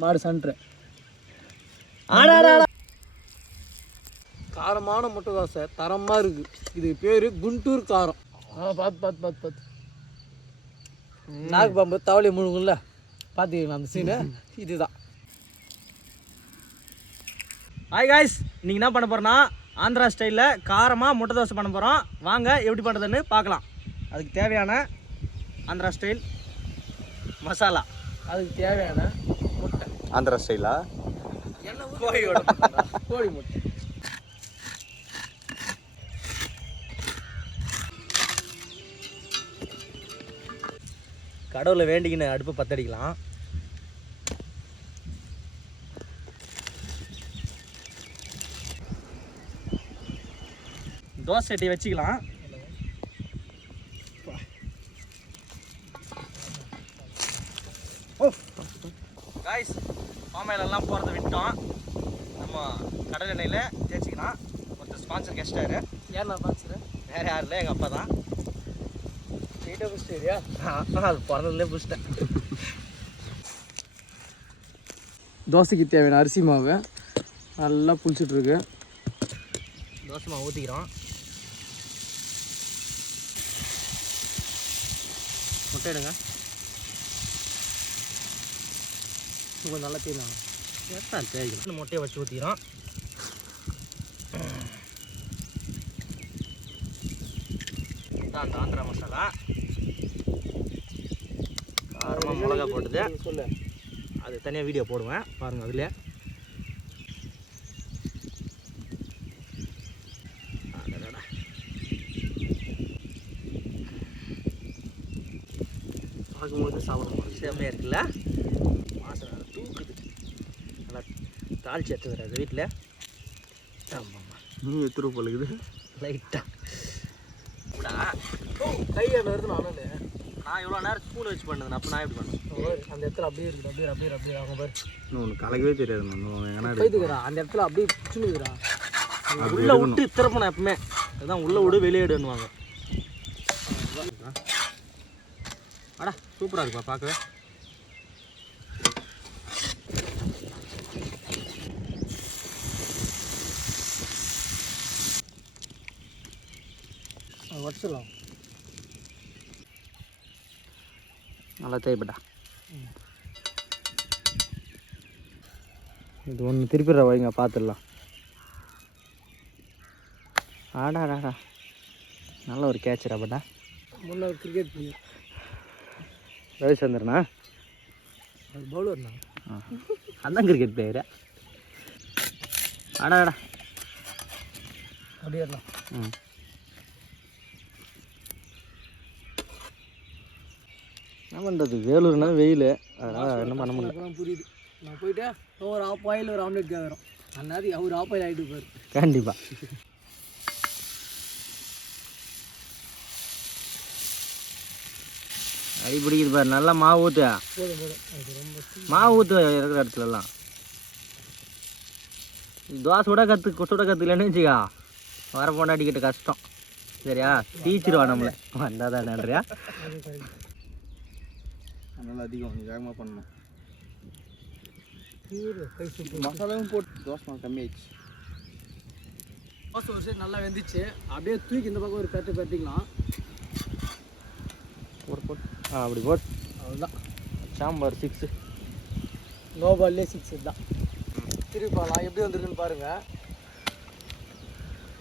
மாடு சென்ட்ரு. காரமான முட்டை தோசை தரமாக இருக்குது. இது பேர் குண்டூர் காரம். பார்த்து நாக்கு பாம்பு தவளை முழுங்கும்ல, பார்த்துக்கலாம் அந்த சீனு. இதுதான். ஹாய் காய்ஸ், இன்றைக்கி என்ன பண்ண போகிறோன்னா ஆந்திரா ஸ்டைலில் காரமாக முட்டை தோசை பண்ண போகிறோம். வாங்க எப்படி பண்ணுறதுன்னு பார்க்கலாம். அதுக்கு தேவையான ஆந்திரா ஸ்டைல் மசாலா, அதுக்கு தேவையான முட்டை. ஆந்திரா ஸ்டைலா? கோழி முட்டை. கடவுளை வேண்டிக்கின்னு அடுப்பு பற்றடிக்கலாம். தோசை சட்டி வச்சுக்கலாம். காய்ஸ், பாமாயிலெல்லாம் போகிறத விட்டோம். நம்ம கடல் எண்ணெயில் தேய்ச்சிக்கலாம். ஒருத்தர் ஸ்பான்சர் கெஸ்டாரு. ஏன்னா ஸ்பான்சரு வேறு யாரும் இல்லை, எங்கள் அப்பா தான். நீட்டாக பிடிச்சிட்டியா? அது பிறந்ததுலேயே பிடிச்சிட்டேன். தோசைக்கு தேவையான அரிசி மாவு நல்லா புளிச்சிட்ருக்கு. தோசை மாவு ஊற்றிக்கிறோம். முட்டை எடுங்க. கொஞ்சம் நல்லா தேய்லாம் தேய்க்கணும். இந்த முட்டையை வச்சு ஊற்றிக்கிறோம். இதுதான் அந்த ஆந்திரா மசாலா. காரமாக மிளகா போட்டுது. சொல்லு, அது தனியாக வீடியோ போடுவேன் பாருங்கள். அதில் பார்க்கும்போது சாப்பிடும் செம்மையாக இருக்குல்ல, வாசனை தூக்குது. நல்லா தாளிச்சு எடுத்து வராது வீட்டில். ஆமாம், எத்தனை பழகுது லைட்டாக கையை வருது. நான் இவ்வளோ நேரம் ஸ்பூன் வச்சு பண்ணுறேன். அப்போ நான் எப்படி பண்ணேன்? அந்த இடத்துல அப்படியே இருக்குது. அப்படியே அவங்க பாரு. ஒன்று கலக்கவே தெரியாது. எங்கன்னா போய்த்துக்கிறா அந்த இடத்துல அப்படியே பிடிச்சுனுக்குறா. உள்ளே விட்டு திறப்பணும் எப்பவுமே. அதுதான் உள்ளே விடு வெளியே எடுன்னுவாங்க. அடா சூப்பராக இருக்குப்பா பார்க்கவே. வச்சிடலாம். நல்லா தேவைப்பட்டா. இது ஒன்று திருப்பிடுற வைங்க, பார்த்துடலாம். ஆடாடாடா, நல்ல ஒரு கேட்சரா பட்டா. முன்ன ஒரு கிரிக்கெட் பிளேயர் ரவிச்சந்திரனா, அது பவுலர்ண்ணா. அதான் கிரிக்கெட் பிளேயரு. ஆடாடா அப்படியே இருக்கலாம். என்ன பண்ணுறது, வேலூர்னா வெயில், அதனால் என்ன பண்ண முடியல. புரியுது. நான் போயிட்டு ஒரு ஆஃப் ஆயில் ஒரு ஆம்லேட் கேட்குறோம். அந்நாதி அவர் ஆஃப் ஆயில் ஆகிட்டு போயிரு. கண்டிப்பாக. அடி பிடிக்குது பாரு. நல்லா மாவு ஊற்று. மாவு ஊற்று இருக்கிற இடத்துலலாம். தோசை சுட கற்றுக்கலன்னு வச்சுக்கா, வர பொண்டாட்டிக்கிட்ட கஷ்டம். சரியா, டீச்சிருவா நம்மளை. வந்தால் தான் நன்றியா. அதனால் அதிகம் கொஞ்சம் வேகமாக பண்ணணும். மசாலாவும் போட்டு தோசை மாவு கம்மியாயிடுச்சு. தோசை ஒரு சைடு நல்லா வெந்துச்சு. அப்படியே தூக்கி இந்த பக்கம் ஒரு பரட்டிக்கலாம். போட்டு அப்படி போட்டு அவ்வளோதான். சாம்பார் 6. நோ பால்லே 6 தான். திருப்பி பார்க்கலாம் எப்படி வந்துருக்குன்னு பாருங்கள்.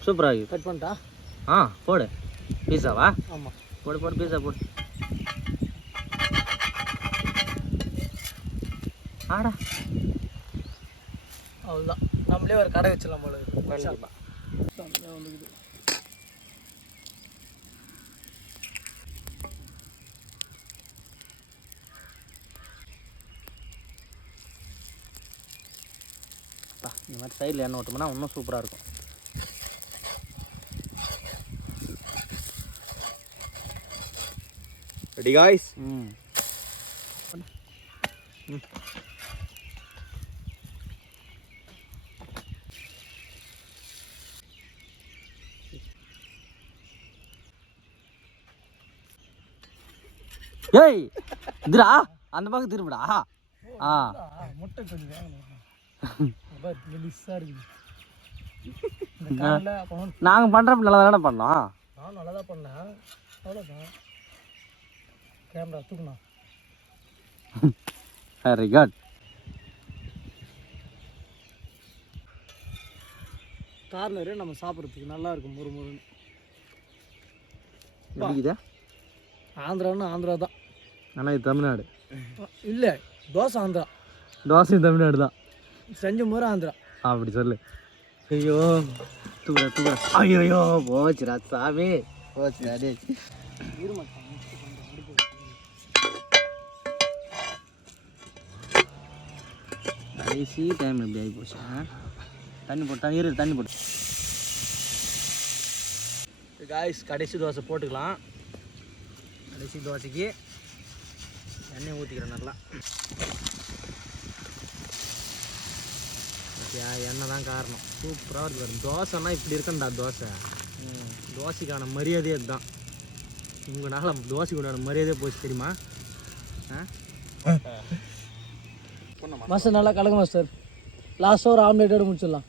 சூப்பராக இருக்குது. கட் பண்ணிட்டா? போடு. பீஸாவா? ஆமாம், போடு பீஸா போடு. ஆடா, அவ்வளோதான். நம்மளே ஒரு கடை வச்சிடலாம் போல. கண்டிப்பாக. வந்துக்குது. இந்த மாதிரி சைடில் எண்ணெய் ஊற்றோம்னா இன்னும் சூப்பராக இருக்கும். Ready guys? ஏய் இதுடா அந்த பக்கம் திரும்புடா. முட்டை முட்டை கொஞ்சம் வேகணும் மெலிசாக இருக்குது இந்த காலில் அப்போ நாங்கள் பண்ணுறப்ப நல்லா தானே பண்ணோம். நான் நல்லா தான் பண்ணேன். அவ்வளோதான். கேமரா தூக்குண்ணா. Very good. கார்னரு நம்ம சாப்பிட்றதுக்கு நல்லா இருக்கும் முறு முறுன்னு. எப்படிக்குதா? ஆந்திரான்னு ஆந்திரா தான். ஆனால் இது தமிழ்நாடு இல்லை, தோசை ஆந்திரா. தோசையும் தமிழ்நாடு தான். செஞ்ச முறை ஆந்திரா. அப்படி சொல்லு. ஐயோ தூக்குற ஐயோ போச்சுடா சாமி போச்சுடா டே. கடைசி டைம் எப்படி ஆகி போச்சு. தண்ணி போட்டு தண்ணி போட்டு காய்ஸ் கடைசி தோசை போட்டுக்கலாம். கடைசி தோசைக்கு எண்ணெய் ஊற்றிக்கிறேன் நல்லா. எண்ணெய் தான் காரணம். சூப்பராக இருக்குது. தோசைன்னா இப்படி இருக்கண்டா தோசை. தோசைக்கான மரியாதையே அதுதான். உங்களால் தோசைக்கு உண்டான மரியாதையே போச்சு தெரியுமா? மாஸ்டர் நல்லா கலங்க மாஸ்டர். லாஸ்ட்டாக ஒரு ஆம்லேட்டோடு முடிச்சிடலாம்.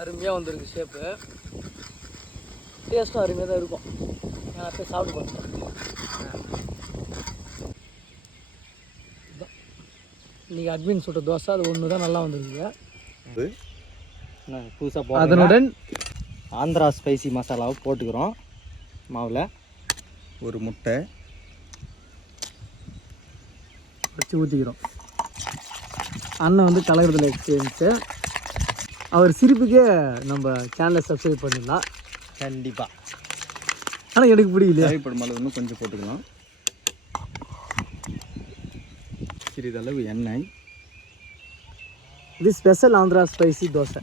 அருமையாக வந்துருக்கு ஷேப்பு. டேஸ்ட்டும் அருமையாக தான் இருக்கும். நான் போய் சாப்பிட்டு பார்த்தேன். இன்றைக்கி அட்மின் சுட்ட தோசை அது ஒன்று தான் நல்லா வந்துருக்குங்க. புதுசாக அதனுடன் ஆந்திரா ஸ்பைசி மசாலாவை போட்டுக்கிறோம். மாவில் ஒரு முட்டை வச்சு ஊற்றிக்கிறோம். அண்ணன் வந்து கலகிறதுல எக்ஸ்பீரியன்ஸு. அவர் சிரிப்புக்கே நம்ம சேனலை சப்ஸ்கிரைப் பண்ணிடலாம் கண்டிப்பாக. ஆனால் எனக்கு பிடிக்கல. தேவைப்படும் அளவு இன்னும் கொஞ்சம் போட்டுக்கலாம். சிறிதளவு எண்ணெய். இது ஸ்பெஷல் ஆந்திரா ஸ்பைசி தோசை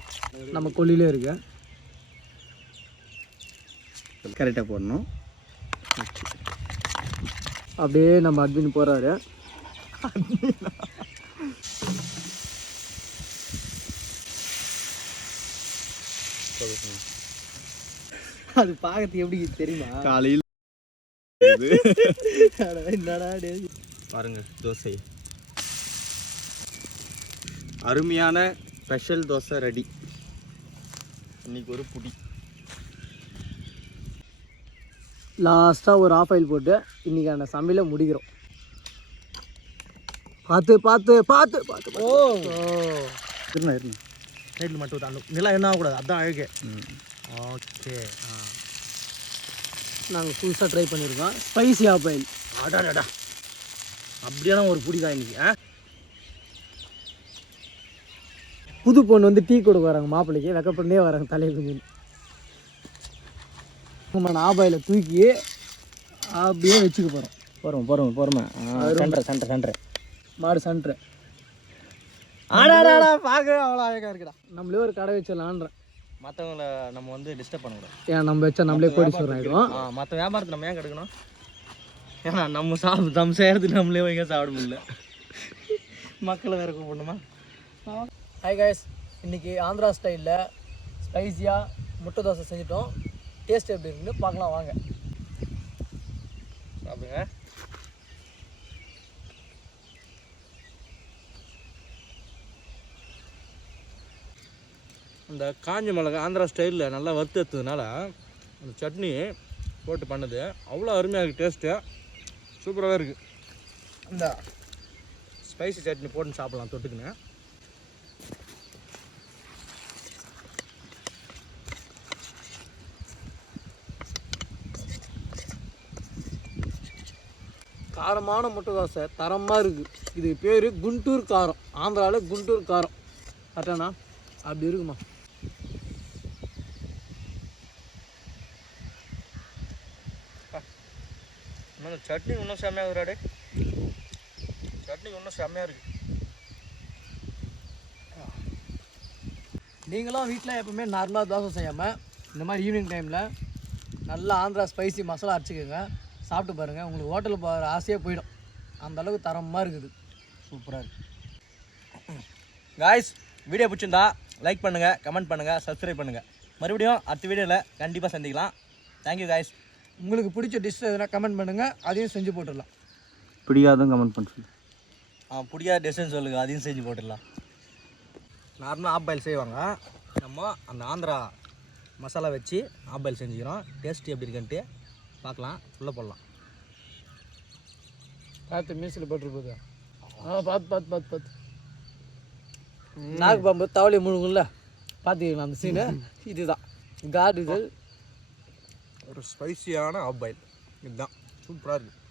நம்ம கொல்லியிலே இருக்கு. கரெக்டாக போடணும். அப்படியே நம்ம அட்மின் போகிறாரு. அது பார்க்கறதுக்கு எப்படி தெரியுமா? காலையில் என்னடா பாருங்க தோசை. அருமையான ஸ்பெஷல் தோசை ரெடி. இன்னைக்கு ஒரு புடி. லாஸ்ட்டாக ஒரு ஆஃப் ஆயில் போட்டு இன்றைக்கான சமையலை முடிக்கிறோம். பார்த்து பார்த்து பார்த்து பார்த்து. ஓ இருண்ணா சைடில் மட்டும் தாண்டும். நிலா என்ன ஆகக்கூடாது, அதுதான் அழகு. ஓகே. நாங்கள் புதுசாக ட்ரை பண்ணியிருக்கோம் ஸ்பைசி ஆஃப் ஆயில். அடாடா அப்படியான ஒரு புடி தான் இன்னைக்கு. புது பொண்ணு வந்து டீ கொடுக்க வராங்க மாப்பிள்ளைக்கு. வெக்கப்பண்ணே வராங்க தலையை கொஞ்சம். நம்ம ஆபாயில் தூக்கி அப்படியே வச்சுக்க போகிறோம். போகிறோம். சென்ட்ரு மாடு சென்ட்ரு. ஆடாடா பார்க்க அவ்வளோ அழகாக இருக்குடா. நம்மளே ஒரு கடை வச்சிடலான்றேன். மற்றவங்கள நம்ம வந்து டிஸ்டர்ப் பண்ணக்கூடாது. ஏன் நம்ம வச்சா நம்மளே கோடீஸ்வரன் ஆகிடும். மற்ற வியாபாரத்தை நம்ம ஏன் கெடுக்கணும்? ஏன்னா நம்ம செய்கிறதுக்கு நம்மளே வைக்க சாப்பிட முடியல. மக்களை வேறு கூப்பிடணுமா? ஹாய் காய்ஸ், இன்றைக்கி ஆந்திரா ஸ்டைலில் ஸ்பைஸியாக முட்டை தோசை செஞ்சிட்டோம். டேஸ்ட் எப்படி இருக்குன்னு பார்க்கலாம் வாங்க. சாப்பிடுங்க. அந்த காஞ்ச மிளகா ஆந்திரா ஸ்டைலில் நல்லா வறுத்து எடுத்ததுனால அந்த சட்னி போட்டு பண்ணது அவ்வளோ அருமையாக இருக்குது. டேஸ்ட்டு சூப்பராகவே இருக்குது. இந்த ஸ்பைசி சட்னி போட்டு சாப்பிட்லாம் தொட்டுக்குன்னு. காரமான முட்டை தோசை தரமாக இருக்குது. இது பேர் குண்டூர் காரம். ஆந்திராவில் குண்டூர் காரம் கரெக்டாண்ணா? அப்படி இருக்குமா? சட்னி இன்னும் செம்மையாக இருக்குறாடே. சட்னி இன்னும் செம்மையாக இருக்குது. நீங்களும் வீட்டில் எப்பவுமே நார்மலாக தோசை செய்யாமல் இந்த மாதிரி ஈவினிங் டைமில் நல்லா ஆந்திரா ஸ்பைசி மசாலா அரைச்சிக்கோங்க. சாப்பிட்டு பாருங்கள், உங்களுக்கு ஹோட்டலில் போகிற ஆசையே போயிடும். அந்தளவுக்கு தரமாக இருக்குது. சூப்பராக இருக்குது. காய்ஸ், வீடியோ பிடிச்சிருந்தா லைக் பண்ணுங்கள், கமெண்ட் பண்ணுங்கள், சப்ஸ்கிரைப் பண்ணுங்கள். மறுபடியும் அடுத்த வீடியோவில் கண்டிப்பாக சந்திக்கலாம். Thank you guys. உங்களுக்கு பிடிச்ச டிஷ் எதுனா கமெண்ட் பண்ணுங்கள், அதையும் செஞ்சு போட்டுடலாம். பிடிக்காதும் கமெண்ட் பண்ணு. பிடிக்காத டிஷ்ஷுன்னு சொல்லுங்கள், அதையும் செஞ்சு போட்டுடலாம். நார்மலாக ஆஃப் பாயில் செய்வாங்க, நம்ம அந்த ஆந்திரா மசாலா வச்சு ஆஃப் பாயில் செஞ்சுக்கிறோம். டேஸ்ட் எப்படி இருக்குன்ட்டு பார்க்கலாம், உள்ளே போடலாம். பார்த்து மீசில் போட்டு போகுது. பார்த்து நாக்கு பாம்பு தவளை முழுங்கும்ல, பார்த்துக்கலாம் அந்த சீனு. இதுதான் காடு. ஒரு ஸ்பைசியான ஆஃப் பாயில், இதுதான் சூப்பராக இருக்குது.